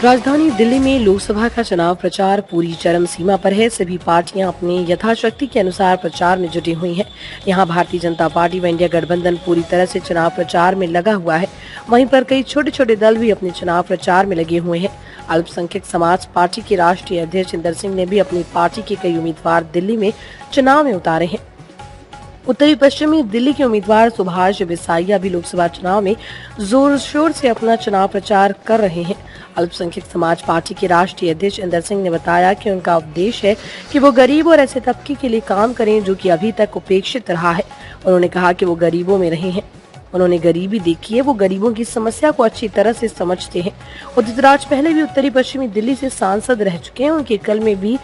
राजधानी दिल्ली में लोकसभा का चुनाव प्रचार पूरी चरम सीमा पर है। सभी पार्टियां अपने यथाशक्ति के अनुसार प्रचार में जुटी हुई हैं। यहां भारतीय जनता पार्टी व इंडिया गठबंधन पूरी तरह से चुनाव प्रचार में लगा हुआ है। वहीं पर कई छोटे छोटे दल भी अपने चुनाव प्रचार में लगे हुए हैं। अल्पसंख्यक समाज पार्टी के राष्ट्रीय अध्यक्ष इंदर सिंह ने भी अपनी पार्टी के कई उम्मीदवार दिल्ली में चुनाव में उतारे हैं। उत्तरी पश्चिमी दिल्ली के उम्मीदवार सुभाष बिसाइया भी लोकसभा चुनाव में जोर शोर से अपना चुनाव प्रचार कर रहे हैं। अल्पसंख्यक समाज पार्टी के राष्ट्रीय अध्यक्ष इंदर सिंह ने बताया कि उनका उद्देश्य है कि वो गरीब और ऐसे तबके के लिए काम करें जो कि अभी तक उपेक्षित रहा है। उन्होंने कहा कि वो गरीबों में रहे हैं, उन्होंने गरीबी देखी है, वो गरीबों की समस्या को अच्छी तरह से समझते हैं। उदित राज पहले भी उत्तरी पश्चिमी दिल्ली से सांसद रह चुके हैं। उनके कल में भी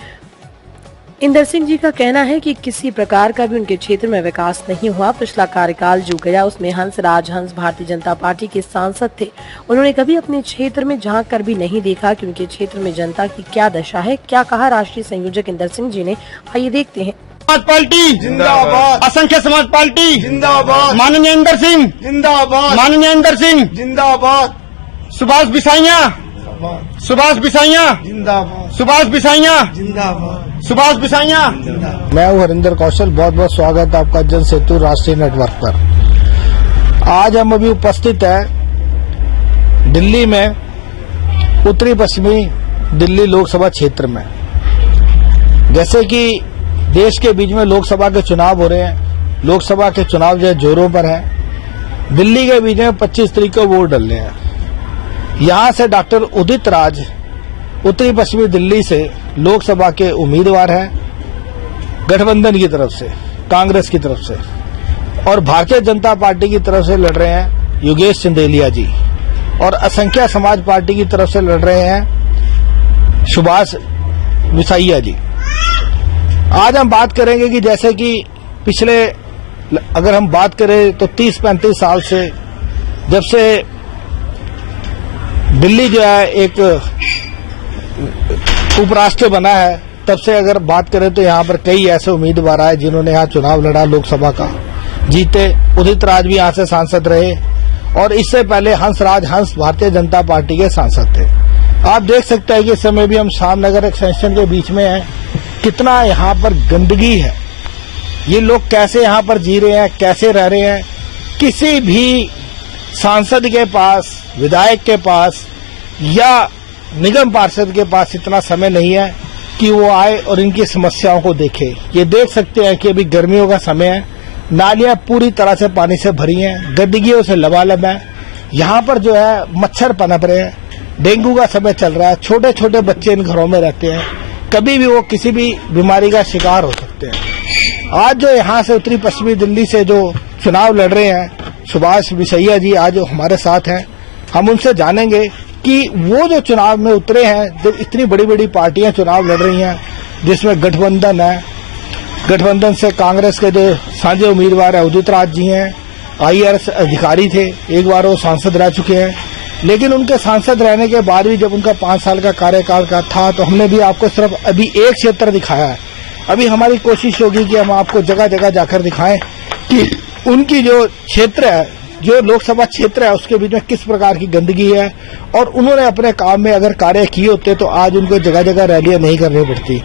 इंदर सिंह जी का कहना है कि किसी प्रकार का भी उनके क्षेत्र में विकास नहीं हुआ। पिछला कार्यकाल जो गया उसमें हंसराज भारतीय जनता पार्टी के सांसद थे। उन्होंने कभी अपने क्षेत्र में झांक कर भी नहीं देखा कि उनके क्षेत्र में जनता की क्या दशा है। क्या कहा राष्ट्रीय संयोजक इंदर सिंह जी ने, आइए देखते हैं। समाज पार्टी जिंदाबाद, असंख्य समाज पार्टी जिंदाबाद, माननीय इंदर सिंह जिंदाबाद, माननीय इंदर सिंह जिंदाबाद, सुभाष बिसाइया जिंदाबाद, सुभाष बिसाइया जिंदाबाद, सुभाष बिसाइया। मैं हूँ हरिंदर कौशल, बहुत बहुत स्वागत है आपका जन सेतु राष्ट्रीय नेटवर्क पर। आज हम अभी उपस्थित है दिल्ली में, उत्तरी पश्चिमी दिल्ली लोकसभा क्षेत्र में। जैसे कि देश के बीच में लोकसभा के चुनाव हो रहे हैं, लोकसभा के चुनाव जो है जोरों पर है। दिल्ली के बीच में 25 तारीख को वोट डलने हैं। यहाँ से डॉक्टर उदित राज उत्तरी पश्चिमी दिल्ली से लोकसभा के उम्मीदवार हैं, गठबंधन की तरफ से, कांग्रेस की तरफ से, और भारतीय जनता पार्टी की तरफ से लड़ रहे हैं योगेश चंदेलिया जी, और असंख्य समाज पार्टी की तरफ से लड़ रहे हैं सुभाष बिसाइया जी। आज हम बात करेंगे कि जैसे कि पिछले, अगर हम बात करें तो 30-35 साल से, जब से दिल्ली जो है एक उपराष्ट्र बना है, तब से अगर बात करें तो यहाँ पर कई ऐसे उम्मीदवार आए जिन्होंने यहाँ चुनाव लड़ा, लोकसभा का जीते। उदित राज भी यहाँ से सांसद रहे, और इससे पहले हंसराज भारतीय जनता पार्टी के सांसद थे। आप देख सकते हैं कि इस समय भी हम श्यामनगर एक्सटेंशन के बीच में हैं। कितना यहाँ पर गंदगी है, ये लोग कैसे यहाँ पर जी रहे हैं, कैसे रह रहे हैं। किसी भी सांसद के पास, विधायक के पास या निगम पार्षद के पास इतना समय नहीं है कि वो आए और इनकी समस्याओं को देखे। ये देख सकते हैं कि अभी गर्मियों का समय है, नालियां पूरी तरह से पानी से भरी हैं, गंदगियों से लबालब है। यहाँ पर जो है मच्छर पनप रहे हैं, डेंगू का समय चल रहा है, छोटे छोटे बच्चे इन घरों में रहते हैं, कभी भी वो किसी भी बीमारी का शिकार हो सकते हैं। आज जो यहाँ से उत्तरी पश्चिमी दिल्ली से जो चुनाव लड़ रहे हैं सुभाष बिसाइया जी, आज जो हमारे साथ हैं, हम उनसे जानेंगे कि वो जो चुनाव में उतरे हैं, जब इतनी बड़ी बड़ी पार्टियां चुनाव लड़ रही हैं, जिसमें गठबंधन है, गठबंधन से कांग्रेस के जो साझे उम्मीदवार है उदित राज जी हैं, IAS अधिकारी थे, एक बार वो सांसद रह चुके हैं। लेकिन उनके सांसद रहने के बाद भी जब उनका 5 साल का कार्यकाल का था, तो हमने भी आपको सिर्फ अभी एक क्षेत्र दिखाया है। अभी हमारी कोशिश होगी कि हम आपको जगह जगह जाकर दिखाएं कि उनकी जो क्षेत्र है, जो लोकसभा क्षेत्र है, उसके बीच में किस प्रकार की गंदगी है, और उन्होंने अपने काम में अगर कार्य किए होते तो आज उनको जगह जगह रैलियां नहीं करनी पड़ती।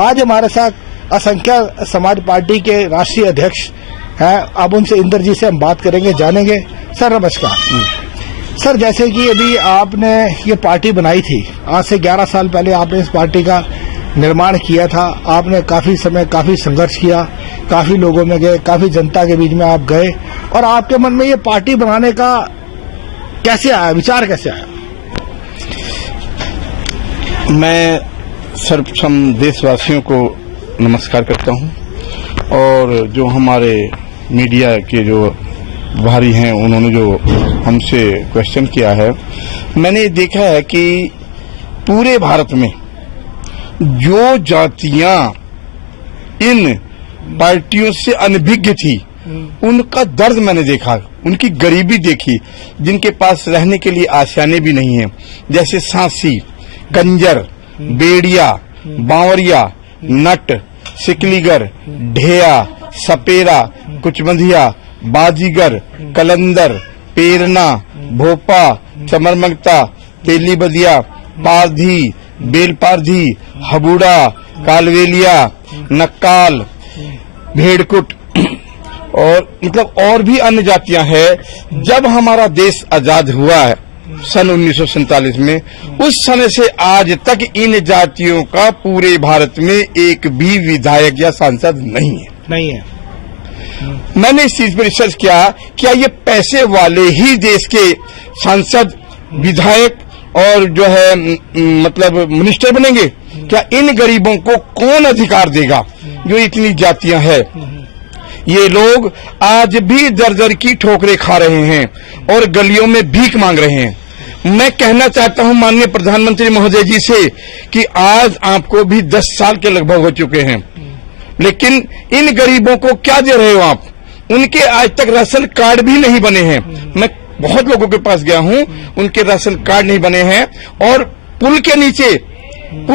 आज हमारे साथ असंख्य समाज पार्टी के राष्ट्रीय अध्यक्ष हैं, अब उनसे इंदर जी से हम बात करेंगे, जानेंगे। सर नमस्कार। सर, जैसे कि अभी आपने ये पार्टी बनाई थी, आज से 11 साल पहले आपने इस पार्टी का निर्माण किया था। आपने काफी समय, काफी संघर्ष किया, काफी लोगों में गए, काफी जनता के बीच में आप गए, और आपके मन में ये पार्टी बनाने का कैसे आया, विचार कैसे आया? मैं सर्वप्रथम देशवासियों को नमस्कार करता हूं, और जो हमारे मीडिया के जो भारी हैं, उन्होंने जो हमसे क्वेश्चन किया है, मैंने देखा है कि पूरे भारत में जो जातियां इन पार्टियों से अनभिज्ञ थी, उनका दर्द मैंने देखा, उनकी गरीबी देखी, जिनके पास रहने के लिए आशाएं भी नहीं है, जैसे सांसी, गंजर, बेड़िया, बावरिया, नट, सिकलीगर, ढेया, सपेरा, कुचमंधिया, बाजीगर, कलंदर, पेरना, भोपा, चमरमंगता, तेली बदिया, पारधी, बेलपारधी, हबूड़ा, कालवेलिया, नक्काल, भेड़कुट और मतलब और भी अन्य जातियां हैं। जब हमारा देश आजाद हुआ है सन 1947 में, उस समय से आज तक इन जातियों का पूरे भारत में एक भी विधायक या सांसद नहीं है। मैंने इस चीज पर रिसर्च किया, क्या ये पैसे वाले ही देश के सांसद, विधायक और जो है मतलब मिनिस्टर बनेंगे? क्या इन गरीबों को कौन अधिकार देगा जो इतनी जातियां हैं? ये लोग आज भी दर दर की ठोकरें खा रहे हैं और गलियों में भीख मांग रहे हैं। मैं कहना चाहता हूं माननीय प्रधानमंत्री महोदय जी से कि आज आपको भी 10 साल के लगभग हो चुके हैं, लेकिन इन गरीबों को क्या दे रहे हो आप? उनके आज तक राशन कार्ड भी नहीं बने हैं। मैं बहुत लोगों के पास गया हूं, उनके राशन कार्ड नहीं बने हैं और पुल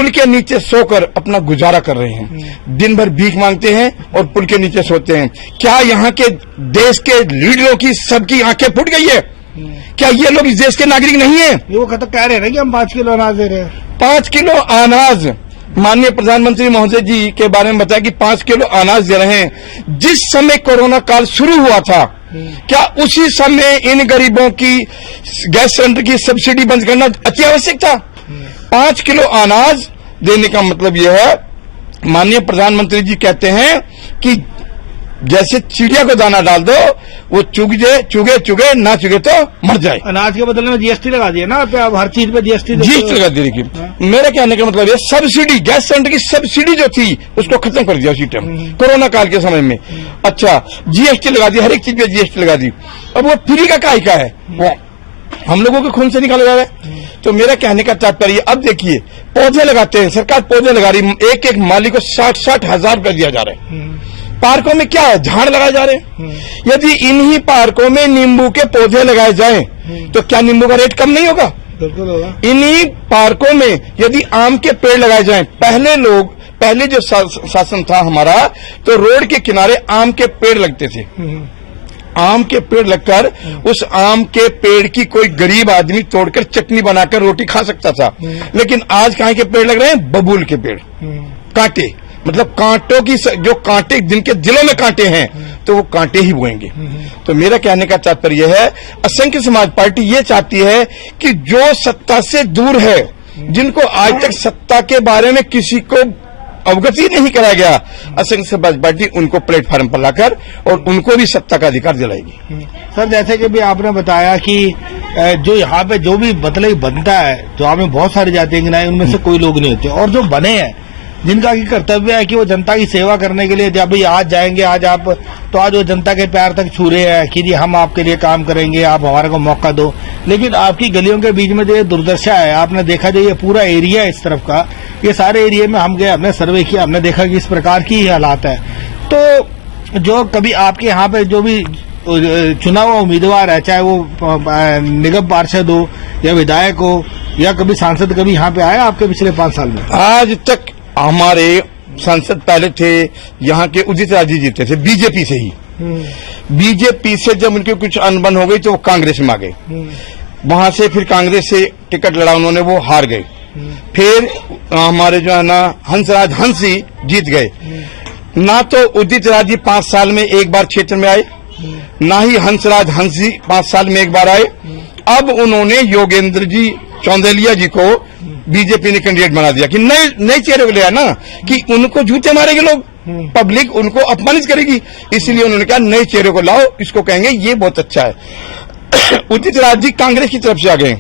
के नीचे सोकर अपना गुजारा कर रहे हैं। दिन भर भीख मांगते हैं और पुल के नीचे सोते हैं। क्या यहाँ के देश के लीडरों की सबकी आंखें फूट गई है? क्या ये लोग इस देश के नागरिक नहीं है? वो कह रहे हैं कि हम 5 किलो अनाज दे रहे हैं। 5 किलो अनाज, माननीय प्रधानमंत्री महोदय जी के बारे में बताया कि 5 किलो अनाज दे रहे हैं। जिस समय कोरोना काल शुरू हुआ था, क्या उसी समय इन गरीबों की गैस सिलेंडर की सब्सिडी बंद करना अति आवश्यक था? 5 किलो अनाज देने का मतलब यह है, माननीय प्रधानमंत्री जी कहते हैं कि जैसे चिड़िया को दाना डाल दो, वो चुगे ना चुगे तो मर जाए। अनाज के बदले में जीएसटी लगा दिया ना, अब हर चीज पे जीएसटी लगा दी। लेकिन मेरा कहने का मतलब ये सब्सिडी, गैस सिलेंडर की सब्सिडी जो थी उसको खत्म कर दिया उसी टाइम कोरोना काल के समय में। अच्छा, जीएसटी लगा दी, हर एक चीज पे जीएसटी लगा दी। अब वो फ्री का काय का है, वो हम लोगों के खून से निकाला जा रहा है। तो मेरा कहने का तात्पर्य, अब देखिए पौधे लगाते हैं, सरकार पौधे लगा रही, एक माली को 60-60 हजार रुपया दिया जा रहा है। पार्कों में क्या है, झाड़ लगाए जा रहे हैं। यदि इन्हीं पार्कों में नींबू के पौधे लगाए जाएं तो क्या नींबू का रेट कम नहीं होगा? बिल्कुल होगा। इन्हीं पार्कों में यदि आम के पेड़ लगाए जाएं, पहले जो शासन था हमारा, तो रोड के किनारे आम के पेड़ लगते थे। आम के पेड़ लगकर उस आम के पेड़ की कोई गरीब आदमी तोड़कर चटनी बनाकर रोटी खा सकता था। लेकिन आज कहाँ के पेड़ लग रहे हैं? बबूल के पेड़, कांटे, मतलब कांटों की, जो कांटे जिनके दिलों में कांटे हैं तो वो कांटे ही बोएंगे। तो मेरा कहने का तात्पर्य है, असंख्य समाज पार्टी ये चाहती है कि जो सत्ता से दूर है, जिनको आज तक सत्ता के बारे में किसी को अवगत ही नहीं कराया गया, असंख्य समाज पार्टी उनको प्लेटफॉर्म पर लाकर और उनको भी सत्ता का अधिकार दिलाएगी। सर, जैसे कि भी आपने बताया कि जो यहाँ पे जो भी मतलब बनता है, जो आपने बहुत सारी जातियां गिनाई, उनमें से कोई लोग नहीं होते, और जो बने हैं जिनका की कर्तव्य है कि वो जनता की सेवा करने के लिए, जब भी आज जाएंगे, आज आप तो आज वो जनता के पैर तक छू रहे हैं कि जी हम आपके लिए काम करेंगे, आप हमारे को मौका दो। लेकिन आपकी गलियों के बीच में जो ये दुर्दशा है, आपने देखा जो ये पूरा एरिया इस तरफ का, ये सारे एरिया में हम गए, हमने सर्वे किया, हमने देखा कि इस प्रकार की ही हालात है। तो जो कभी आपके यहाँ पे जो भी चुनाव उम्मीदवार है, चाहे वो निगम पार्षद हो या विधायक हो या कभी सांसद, कभी यहाँ पे आए आपके पिछले 5 साल में? आज तक हमारे सांसद पहले थे यहाँ के उदित राज जी जीते थे बीजेपी से ही। बीजेपी से जब उनकी कुछ अनबन हो गई तो वो कांग्रेस में आ गए। वहां से फिर कांग्रेस से टिकट लड़ा उन्होंने, वो हार गए। फिर हमारे जो है ना हंसराज हंसी जीत गए। ना तो उदित राज जी 5 साल में एक बार क्षेत्र में आए, ना ही हंसराज हंसी 5 साल में एक बार आए। अब उन्होंने योगेंद्र जी चौंदेलिया जी को बीजेपी ने कैंडिडेट बना दिया कि नए चेहरे को लिया ना, कि उनको जूते मारेंगे लोग, पब्लिक उनको अपमानित करेगी, इसलिए उन्होंने कहा नए चेहरे को लाओ, इसको कहेंगे ये बहुत अच्छा है। उदित राज जी कांग्रेस की तरफ से आ गए,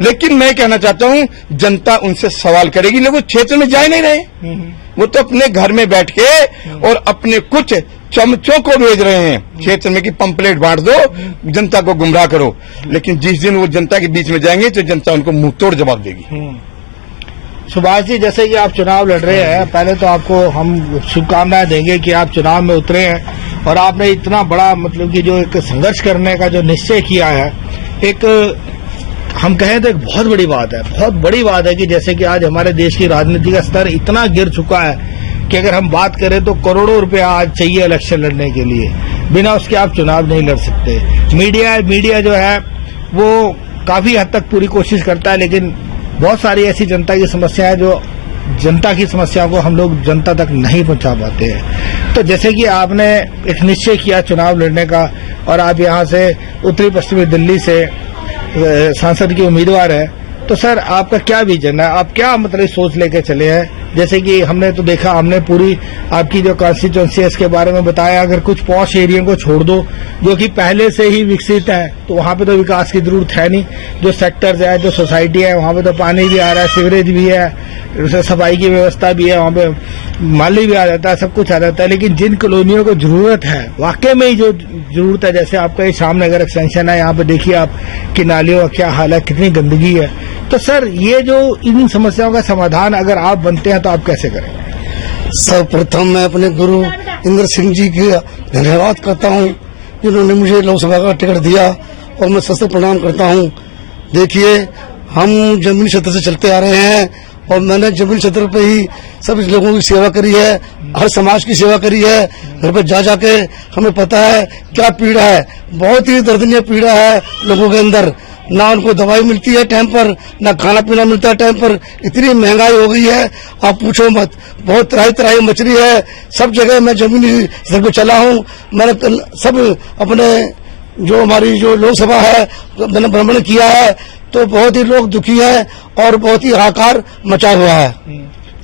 लेकिन मैं कहना चाहता हूं जनता उनसे सवाल करेगी। लोग क्षेत्र में जा नहीं रहे, वो तो अपने घर में बैठ के और अपने कुछ चमचों को भेज रहे हैं क्षेत्र में कि पंपलेट बांट दो, जनता को गुमराह करो। लेकिन जिस दिन वो जनता के बीच में जाएंगे तो जनता उनको मुंह तोड़ जवाब देगी। सुभाष जी, जैसे कि आप चुनाव लड़ रहे हैं, पहले तो आपको हम शुभकामनाएं देंगे कि आप चुनाव में उतरे हैं और आपने इतना बड़ा मतलब कि जो एक संघर्ष करने का जो निश्चय किया है, एक हम कहें तो एक बहुत बड़ी बात है, बहुत बड़ी बात है कि जैसे कि आज हमारे देश की राजनीति का स्तर इतना गिर चुका है कि अगर हम बात करें तो करोड़ों रुपया आज चाहिए इलेक्शन लड़ने के लिए, बिना उसके आप चुनाव नहीं लड़ सकते। मीडिया जो है वो काफी हद तक पूरी कोशिश करता है, लेकिन बहुत सारी ऐसी जनता की समस्या है जो जनता की समस्याओं को हम लोग जनता तक नहीं पहुंचा पाते हैं। तो जैसे कि आपने एक निश्चय किया चुनाव लड़ने का और आप यहाँ से उत्तरी पश्चिमी दिल्ली से सांसद की उम्मीदवार है, तो सर आपका क्या विजन है, आप क्या मतलब सोच लेके चले हैं? जैसे कि हमने तो देखा, हमने पूरी आपकी जो कॉन्स्टिट्यूंसी है इसके बारे में बताया। अगर कुछ पॉश एरिया को छोड़ दो जो कि पहले से ही विकसित है, तो वहां पे तो विकास की जरूरत है नहीं। जो सेक्टर्स है, जो सोसाइटी है, वहां पे तो पानी भी आ रहा है, सीवरेज भी है, सफाई की व्यवस्था भी है, वहां पे माली भी आ जाता है, सब कुछ आ जाता है। लेकिन जिन कॉलोनियों को जरूरत है, वाकई में ही जो जरूरत है, जैसे आपका ये शाम नगर एक्सटेंशन है, यहाँ पे देखिए आप कि नालियों का क्या हाल है, कितनी गंदगी है। तो सर ये जो इन समस्याओं का समाधान अगर आप बनते हैं तो आप कैसे करेंगे? सर्वप्रथम मैं अपने गुरु इंद्र सिंह जी का धन्यवाद करता हूं जिन्होंने मुझे लोकसभा का टिकट दिया और मैं सशक्त प्रणाम करता हूं। देखिए, हम जमीनी क्षेत्र से चलते आ रहे हैं और मैंने जमीनी क्षेत्र पे ही सभी लोगों की सेवा करी है, हर समाज की सेवा करी है। घर पर जा जाके हमें पता है क्या पीड़ा है, बहुत ही दर्दनीय पीड़ा है लोगों के अंदर। ना उनको दवाई मिलती है टाइम पर, ना खाना पीना मिलता है टाइम पर। इतनी महंगाई हो गई है आप पूछो मत, बहुत तराई तराई मच रही है सब जगह। मैं जमीनी स्तर पे चला हूँ, मैंने सब अपने जो हमारी जो लोकसभा है मैंने भ्रमण किया है, तो बहुत ही लोग दुखी है और बहुत ही हाहाकार मचा हुआ है।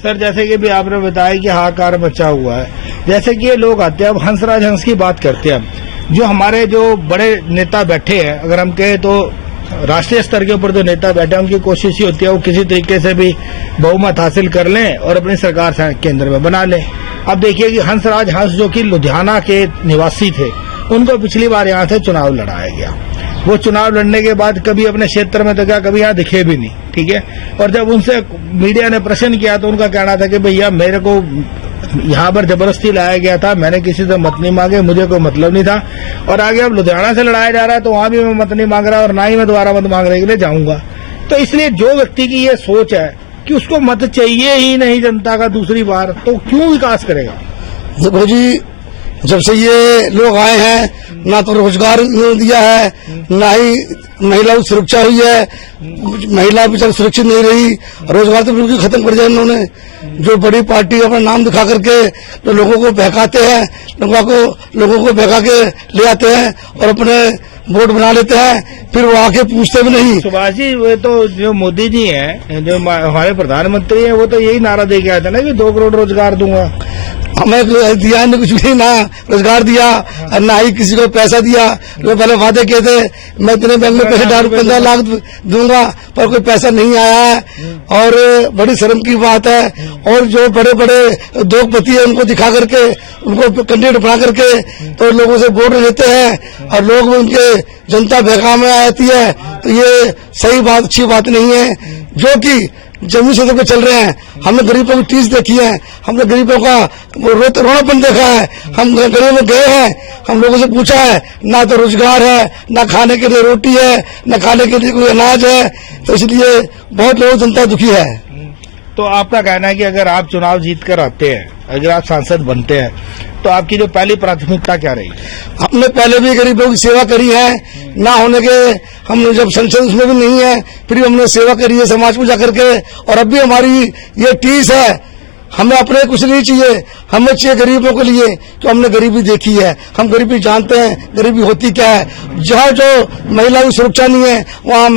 सर जैसे कि भी आपने बताया कि हाहाकार मचा हुआ है, जैसे कि ये लोग आते हैं, अब हंसराज हंस की बात करते हैं, जो हमारे जो बड़े नेता बैठे हैं, अगर हम कहें तो राष्ट्रीय स्तर के ऊपर जो नेता बैठे हैं उनकी कोशिश ही होती है वो किसी तरीके से भी बहुमत हासिल कर लें और अपनी सरकार केंद्र में बना लें। अब देखिए कि हंसराज हंस जो कि लुधियाना के निवासी थे, उनको पिछली बार यहाँ से चुनाव लड़ाया गया। वो चुनाव लड़ने के बाद कभी अपने क्षेत्र में तो क्या कभी यहाँ दिखे भी नहीं, ठीक है। और जब उनसे मीडिया ने प्रश्न किया तो उनका कहना था कि भैया मेरे को यहाँ पर जबरदस्ती लाया गया था, मैंने किसी से मत नहीं मांगे, मुझे कोई मतलब नहीं था। और आगे अब लुधियाना से लड़ाया जा रहा है तो वहां भी मैं मत नहीं मांग रहा और ना ही मैं दोबारा मत मांगने के लिए जाऊंगा। तो इसलिए जो व्यक्ति की ये सोच है कि उसको मत चाहिए ही नहीं जनता का दूसरी बार, तो क्यों विकास करेगा? देखो जी, जब से ये लोग आए हैं ना तो रोजगार दिया है, ना ही महिलाओं की सुरक्षा हुई है, महिला बेचारी सुरक्षित नहीं रही, रोजगार तो बिल्कुल खत्म कर दिया इन्होंने। जो बड़ी पार्टी अपना नाम दिखा करके तो लोगों को बहकाते हैं, लोगों को बहका के ले आते हैं और अपने वोट बना लेते हैं, फिर वो आके पूछते भी नहीं। सुभाष जी, वे तो जो मोदी जी हैं, जो हमारे प्रधानमंत्री हैं, वो तो यही नारा दे के आए थे ना कि 2 करोड़ रोजगार दूंगा। हमें दिया नहीं, कुछ भी ना रोजगार दिया और ना ही किसी को पैसा दिया। लोग पहले वादे किए थे मैं इतने बैंक में पैसे डाल 15 लाख दूंगा, पर कोई पैसा नहीं आया है और बड़ी शर्म की बात है। और जो बड़े बड़े उद्योगपति है उनको दिखा करके, उनको कैंडिडेट बना करके तो लोगों से वोट लेते हैं और लोग उनके जनता बहका में आती है, तो ये सही बात, अच्छी बात नहीं है। जो कि जमीन क्षेत्र पे चल रहे हैं, हमने गरीबों की टीस देखी है, हमने गरीबों का रोनापन देखा है, हम गरीबों में गए हैं, हम लोगों से पूछा है, ना तो रोजगार है, ना खाने के लिए रोटी है, ना खाने के लिए कोई अनाज है, तो इसलिए बहुत लोग जनता दुखी है। तो आपका कहना है कि अगर आप चुनाव जीत कर आते हैं, अगर आप सांसद बनते हैं, तो आपकी जो पहली प्राथमिकता क्या रहेगी? हमने पहले भी गरीबों की सेवा करी है, ना होने के हमने जब संसद उसमें भी नहीं है, फिर भी हमने सेवा करी है समाज में जाकर के। और अब भी हमारी ये टीस है, हमें अपने कुछ नहीं चाहिए, हमें चाहिए गरीबों के लिए, तो हमने गरीबी देखी है, हम गरीबी जानते हैं गरीबी होती क्या है। जहाँ जो महिला की सुरक्षा नहीं है वहाँ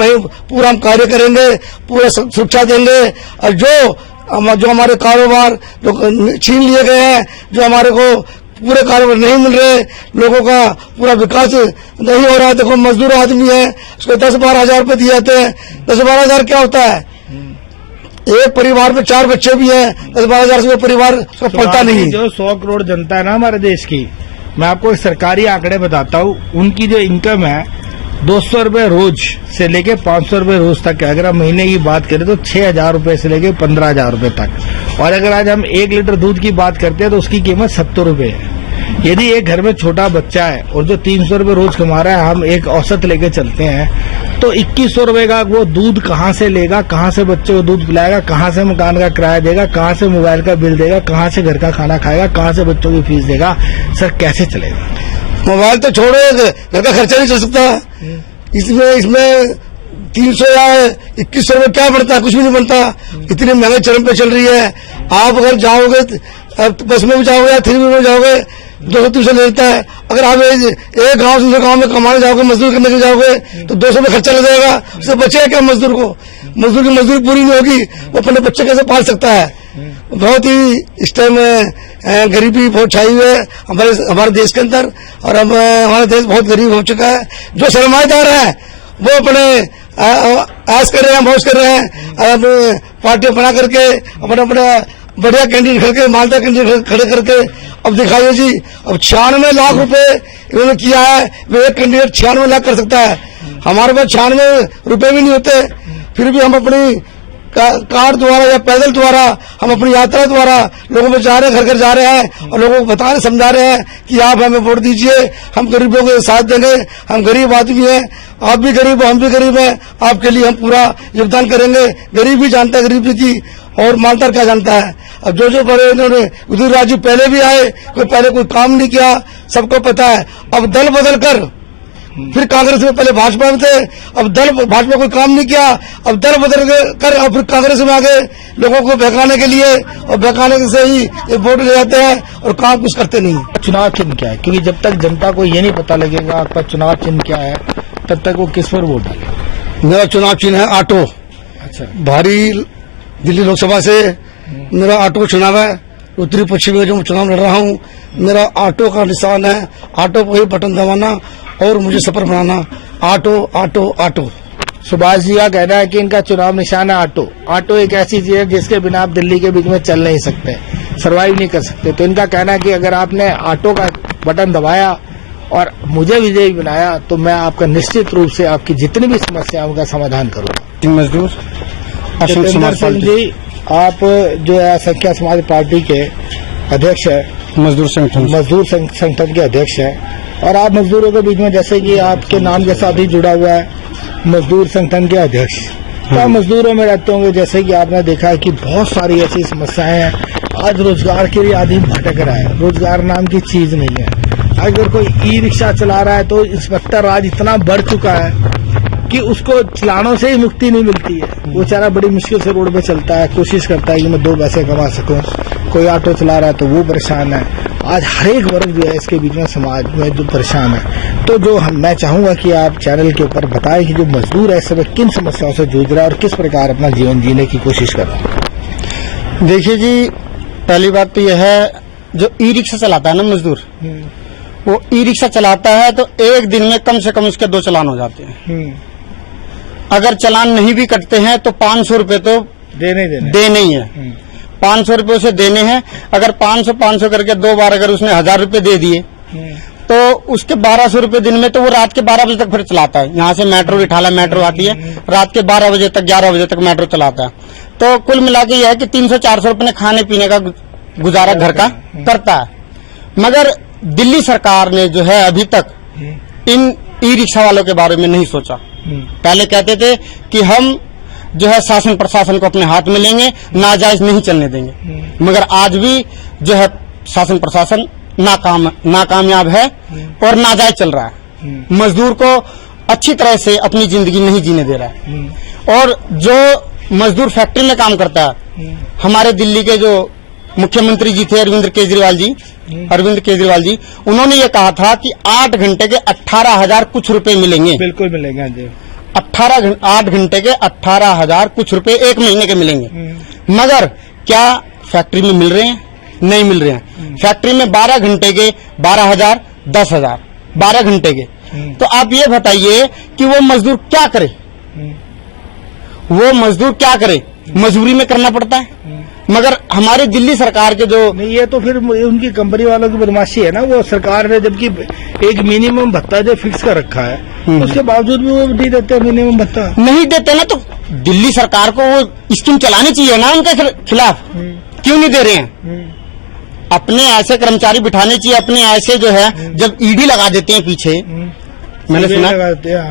पूरा हम कार्य करेंगे, पूरा सुरक्षा देंगे। और जो हमारे कारोबार जो छीन लिए गए हैं, जो हमारे को पूरे कारोबार नहीं मिल रहे, लोगों का पूरा विकास नहीं हो रहा है। देखो मजदूर आदमी है, उसको 10-12 हजार रुपये दिए जाते हैं। 10-12 हजार क्या होता है? एक परिवार में 4 बच्चे भी हैं, 10-12 हजार से परिवार पलता नहीं। जो 100 करोड़ जनता है ना हमारे देश की, मैं आपको सरकारी आंकड़े बताता हूँ, उनकी जो इनकम है 200 रुपए रोज से लेके 500 रुपए रोज तक है। अगर हम महीने की बात करें तो 6,000 रुपए से लेके 15,000 रुपए तक। और अगर आज हम 1 लीटर दूध की बात करते हैं तो उसकी कीमत 70 रुपए है। यदि एक घर में छोटा बच्चा है और जो 300 रुपए रोज कमा रहा है, हम एक औसत लेके चलते हैं, तो 2100 रुपए का वो दूध कहाँ से लेगा, कहाँ से बच्चे को दूध पिलाएगा, कहाँ से मकान का किराया देगा, कहाँ से मोबाइल का बिल देगा, कहाँ से घर का खाना खाएगा, कहाँ से बच्चों की फीस देगा? सर कैसे चलेगा? मोबाइल तो छोड़ो, घर का खर्चा नहीं चल सकता। इसमें 300 या 2100 रुपये क्या बढ़ता है, कुछ भी नहीं बनता। इतनी महंगाई चरम पे चल रही है। आप अगर जाओगे बस में भी जाओगे या 3 व्हीलर में जाओगे 200-300 लेता है। अगर आप एक गांव से दूसरे गांव में कमाने जाओगे, मजदूर करने के जाओगे तो 200 में खर्चा लग जाएगा। उससे बचेगा क्या मजदूर को? मजदूर की मजदूरी पूरी नहीं होगी, वो अपने बच्चे कैसे पाल सकता है? बहुत ही इस टाइम गरीबी बहुत छाई हुई है हमारे देश के अंदर, और अब हमारा देश बहुत गरीब हो चुका है। जो सरमाएदार है वो अपने ऐश कर रहे हैं, मौज कर रहे हैं, अब पार्टियां बना करके अपना बढ़िया कैंडिडेट खड़े, मालदार कैंडिडेट खड़े करके अब दिखाइए जी। अब 96 लाख रुपए इन्होंने किया है, वो एक कैंडिडेट 96 लाख कर सकता है। हमारे पास 96 रुपए भी नहीं होते, फिर भी हम अपनी कार द्वारा या पैदल द्वारा, हम अपनी यात्रा द्वारा लोगों में जा रहे हैं, घर घर जा रहे हैं और लोगों को बता रहे, समझा रहे हैं कि आप हमें वोट दीजिए, हम गरीबों के साथ देंगे। हम गरीब आदमी हैं, आप भी गरीब हो, हम भी गरीब हैं, आपके लिए हम पूरा योगदान करेंगे। गरीब भी जानता है गरीबी की, और मालदार क्या जानता है। अब जो बड़े इन्होंने उदय राजू पहले भी आए, पहले कोई काम नहीं किया, सबको पता है। अब दल बदल कर, फिर कांग्रेस में, पहले भाजपा में थे, अब भाजपा कोई काम नहीं किया, अब दल बदल कर अब फिर कांग्रेस में आ गए लोगों को बहकाने के लिए, और बहकाने से ही ये वोट ले जाते हैं और काम कुछ करते नहीं। चुनाव चिन्ह क्या है? क्योंकि जब तक जनता को ये नहीं पता लगेगा आपका चुनाव चिन्ह क्या है, तब तक वो किस पर वोट डालेगा? मेरा चुनाव चिन्ह है ऑटो। अच्छा। भारी दिल्ली लोकसभा से मेरा ऑटो चुनाव है। उत्तरी पश्चिम में जो मैं चुनाव लड़ रहा हूँ, मेरा ऑटो का निशान है। ऑटो को ही बटन दबाना और मुझे सफर बनाना। Auto auto auto. Subhash ji का कहना है कि इनका चुनाव निशान है ऑटो। ऑटो एक ऐसी चीज है जिसके बिना आप दिल्ली के बीच में चल नहीं सकते, सरवाइव नहीं कर सकते। तो इनका कहना है कि अगर आपने ऑटो का बटन दबाया और मुझे विजयी बनाया तो मैं आपका निश्चित रूप से आपकी जितनी भी समस्याओं का समाधान करूंगा। मजदूर जितेंद्र सिंह जी, आप जो है संख्या समाज पार्टी के अध्यक्ष है, मजदूर संगठन के अध्यक्ष है, और आप मजदूरों के बीच में, जैसे कि आपके नाम के साथ ही जुड़ा हुआ है मजदूर संगठन के अध्यक्ष, तो आप मजदूरों में रहते होंगे। जैसे कि आपने देखा है कि बहुत सारी ऐसी समस्याएं हैं। आज रोजगार के लिए आदमी भटक रहा है, रोजगार नाम की चीज नहीं है। अगर कोई ई रिक्शा चला रहा है तो इंस्पेक्टर आज इतना बढ़ चुका है कि उसको चलानों से ही मुक्ति नहीं मिलती है। वो बेचारा बड़ी मुश्किल से रोड पे चलता है, कोशिश करता है कि मैं 2 पैसे कमा सकूं। कोई ऑटो चला रहा है तो वो परेशान है। आज हर एक वर्ग जो है इसके बीच में समाज में जो परेशान है। तो जो मैं चाहूंगा कि आप चैनल के ऊपर बताएं कि जो मजदूर है इस समय किन समस्याओं से जूझ रहा है और किस प्रकार अपना जीवन जीने की कोशिश कर रहा है। देखिए जी, पहली बात तो यह है, जो ई रिक्शा चलाता है ना मजदूर, वो ई रिक्शा चलाता है तो एक दिन में कम से कम उसके 2 चालान हो जाते हैं। अगर चालान नहीं भी कटते हैं तो 500 रुपए तो देने ही है। 500 रुपए उसे देने हैं। अगर 500 करके 2 बार अगर उसने 1000 रुपए दे दिए तो उसके 1200 रुपए दिन में, तो वो रात के 12 बजे तक फिर चलाता है। यहाँ से मेट्रो बिठाला, मेट्रो आती है रात के 12 बजे तक, 11 बजे तक मेट्रो चलाता है। तो कुल मिला के यह है कि 300-400 रुपए खाने पीने का गुजारा घर का करता है। मगर दिल्ली सरकार ने जो है अभी तक इन ई रिक्शा वालों के बारे में नहीं सोचा। पहले कहते थे कि हम जो है शासन प्रशासन को अपने हाथ में लेंगे, नाजायज नहीं चलने देंगे। मगर आज भी जो है शासन प्रशासन नाकामयाब है और नाजायज चल रहा है। मजदूर को अच्छी तरह से अपनी जिंदगी नहीं जीने दे रहा है। और जो मजदूर फैक्ट्री में काम करता है, हमारे दिल्ली के जो मुख्यमंत्री जी थे अरविंद केजरीवाल जी, उन्होंने ये कहा था कि 8 घंटे के 18,000 कुछ रुपए मिलेंगे। बिल्कुल मिलेंगे जी। 8 घंटे के 18,000 कुछ रुपए 1 महीने के मिलेंगे। मगर क्या फैक्ट्री में मिल रहे हैं? नहीं मिल रहे हैं। फैक्ट्री में 12 घंटे के 12,000, 10,000, 12 घंटे के। तो आप ये बताइए कि वो मजदूर क्या करे? मजबूरी में करना पड़ता है। मगर हमारे दिल्ली सरकार के जो नहीं, ये तो फिर उनकी कंपनी वालों की बदमाशी है ना। वो सरकार ने जबकि एक मिनिमम भत्ता जो फिक्स कर रखा है, उसके बावजूद भी वो नहीं देते, मिनिमम भत्ता नहीं देते ना। तो दिल्ली सरकार को वो स्कीम चलानी चाहिए ना उनके खिलाफ। क्यों नहीं दे रहे हैं? अपने ऐसे कर्मचारी बिठाने चाहिए, अपने ऐसे जो है जब ईडी लगा देते हैं पीछे, मैंने सुना,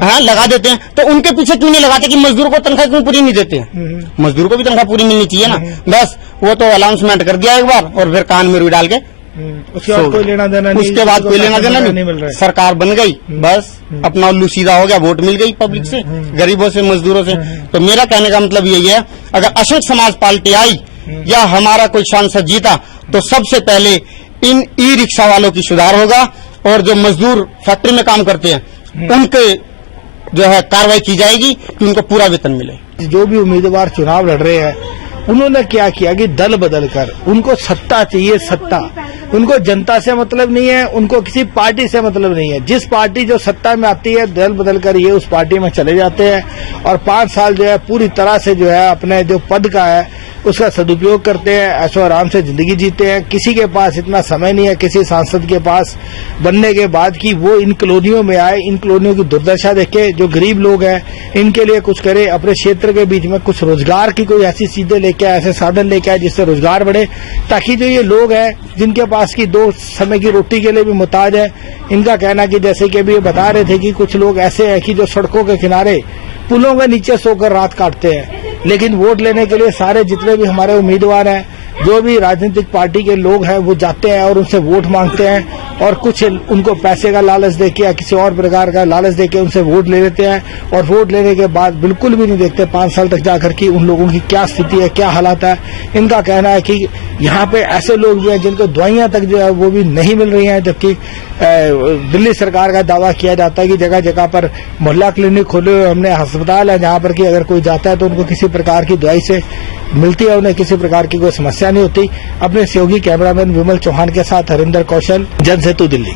हाँ लगा देते हैं, तो उनके पीछे क्यों नहीं लगाते कि मजदूर को तनख्वाह क्यों पूरी नहीं देते हैं? मजदूर को भी तनख्वाह पूरी मिलनी चाहिए ना। बस वो तो अनाउंसमेंट कर दिया एक बार और फिर कान में रुई डाल के उसके बाद कोई लेना देना नहीं, उसके बाद कोई लेना देना नहीं मिल रहा नहीं। है। सरकार बन गई, बस अपना उल्लू सीधा हो गया, वोट मिल गई पब्लिक से, गरीबों से, मजदूरों से। तो मेरा कहने का मतलब यही है, अगर अशोक समाज पार्टी आई या हमारा कोई सांसद जीता तो सबसे पहले इन ई रिक्शा वालों की सुधार होगा, और जो मजदूर फैक्ट्री में काम करते हैं उनके जो है कार्रवाई की जाएगी कि उनको पूरा वेतन मिले। जो भी उम्मीदवार चुनाव लड़ रहे हैं उन्होंने क्या किया कि दल बदल कर, उनको सत्ता चाहिए, सत्ता। उनको जनता से मतलब नहीं है, उनको किसी पार्टी से मतलब नहीं है। जिस पार्टी जो सत्ता में आती है, दल बदल कर ये उस पार्टी में चले जाते हैं और 5 साल जो है पूरी तरह से जो है अपने जो पद का है उसका सदुपयोग करते हैं, ऐशो आराम से जिंदगी जीते हैं। किसी के पास इतना समय नहीं है, किसी सांसद के पास बनने के बाद कि वो इन कॉलोनियों में आए, इन कॉलोनियों की दुर्दशा देखे, जो गरीब लोग हैं इनके लिए कुछ करे, अपने क्षेत्र के बीच में कुछ रोजगार की कोई ऐसी चीजें लेके आए, ऐसे साधन लेके आए जिससे रोजगार बढ़े, ताकि जो ये लोग हैं जिनके पास की 2 समय की रोटी के लिए भी मुहताज है, इनका कहना कि जैसे कि अभी ये बता रहे थे कि कुछ लोग ऐसे हैं कि जो सड़कों के किनारे पुलों के नीचे सोकर रात काटते हैं। लेकिन वोट लेने के लिए सारे जितने भी हमारे उम्मीदवार हैं, जो भी राजनीतिक पार्टी के लोग हैं, वो जाते हैं और उनसे वोट मांगते हैं और कुछ उनको पैसे का लालच देके या किसी और प्रकार का लालच देके उनसे वोट ले लेते हैं और वोट लेने के बाद बिल्कुल भी नहीं देखते 5 साल तक जाकर कि उन लोगों की क्या स्थिति है, क्या हालात है। इनका कहना है कि यहाँ पे ऐसे लोग भी हैं जिनको दवाइयां तक जो है वो भी नहीं मिल रही हैं, जबकि दिल्ली सरकार का दावा किया जाता है कि जगह जगह पर मोहल्ला क्लिनिक खोले हुए हमने, अस्पताल है जहाँ पर कि अगर कोई जाता है तो उनको किसी प्रकार की दवाई से मिलती है, उन्हें किसी प्रकार की कोई समस्या नहीं होती। अपने सहयोगी कैमरामैन विमल चौहान के साथ हरिंदर कौशल, जनसेतु, दिल्ली।